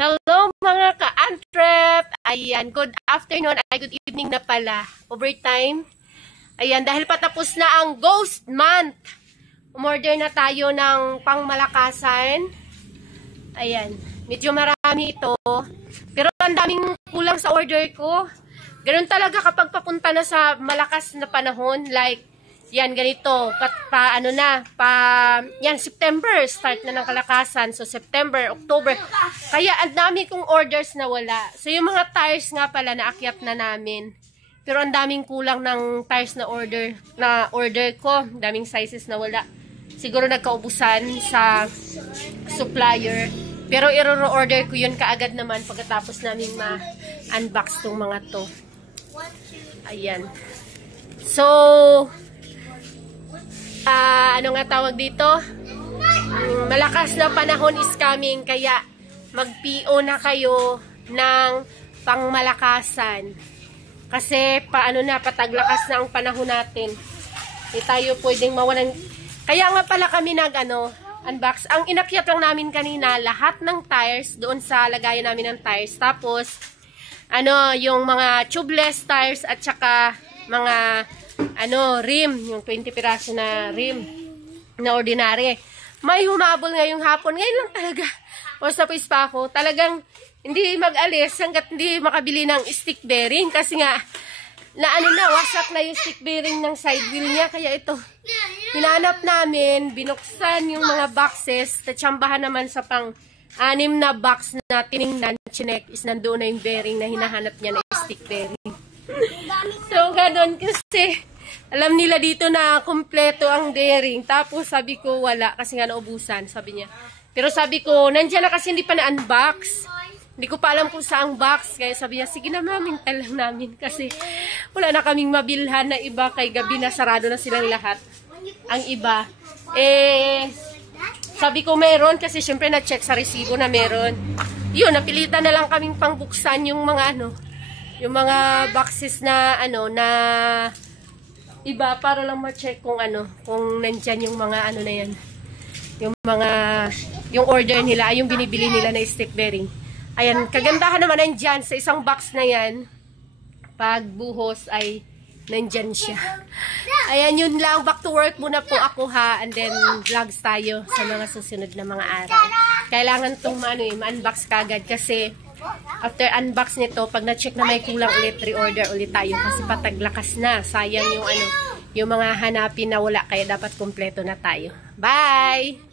Hello mga ka-antrep! Ayan, good afternoon, good evening na pala. Overtime. Ayan, dahil patapos na ang Ghost Month, umorder na tayo ng pangmalakasan. Ayan, medyo marami ito. Pero ang daming kulang sa order ko. Ganun talaga kapag papunta na sa malakas na panahon, like yan, ganito, yan, September, start na ng kalakasan. So, September, October. Kaya, ang dami kong orders na wala. So, yung mga tires nga pala, naakyat na namin. Pero, ang daming kulang ng tires na order ko. Daming sizes na wala. Siguro nagkaubusan sa supplier. Pero, i-order ko yun kaagad naman pagkatapos namin ma-unbox tong mga to. Ayan. So, ano nga tawag dito? Malakas na panahon is coming, kaya mag-PO na kayo ng pangmalakasan. Kasi pataglakas na ang panahon natin. Hindi tayo pwedeng mawalan. Kaya nga pala kami unbox. Ang inakyat lang namin kanina, lahat ng tires doon sa lagayan namin ng tires. Tapos, yung mga tubeless tires at saka mga rim, yung 20 piraso na rim na ordinary. May humabol ngayong hapon. Ngayon lang talaga. Tapos pa ako. Talagang hindi mag-alis hanggat hindi makabili ng stick bearing. Kasi nga, wasak na yung stick bearing ng side wheel niya. Kaya ito, hinanap namin, binuksan yung mga boxes. Tatsambahan naman sa pang-anim na box na tiningnan, chinek, is nandoon na yung bearing na hinahanap niya na stick bearing. So, ganun. Kasi, alam nila dito na kompleto ang bearing. Tapos, sabi ko, wala. Kasi nga naubusan, sabi niya. Pero sabi ko, nandiyan na kasi hindi pa na-unbox. Hindi ko pa alam kung saang box. Kaya sabi niya, sige na mami, talang namin. Kasi, wala na kaming mabilhan na iba. Kay gabi na, sarado na silang lahat. Ang iba. Sabi ko meron. Kasi, syempre, na-check sa resibo na meron. Yun, napilitan na lang kaming pangbuksan yung mga yung mga boxes na na iba para lang ma-check kung kung nandyan yung mga na yan. Yung order nila, yung binibili nila na stick bearing. Ayan, kagandahan naman nandyan sa isang box na yan. Pag buhos ay nandyan siya. Ayan, yun lang. Back to work muna po ako ha. And then vlogs tayo sa mga susunod na mga araw. Kailangan itong ma-unbox kagad kasi after unbox nito, pag na-check na may kulang ulit, re-order ulit tayo kasi pataglakas na. Sayang yung mga hanapin na wala, kaya dapat kompleto na tayo. Bye!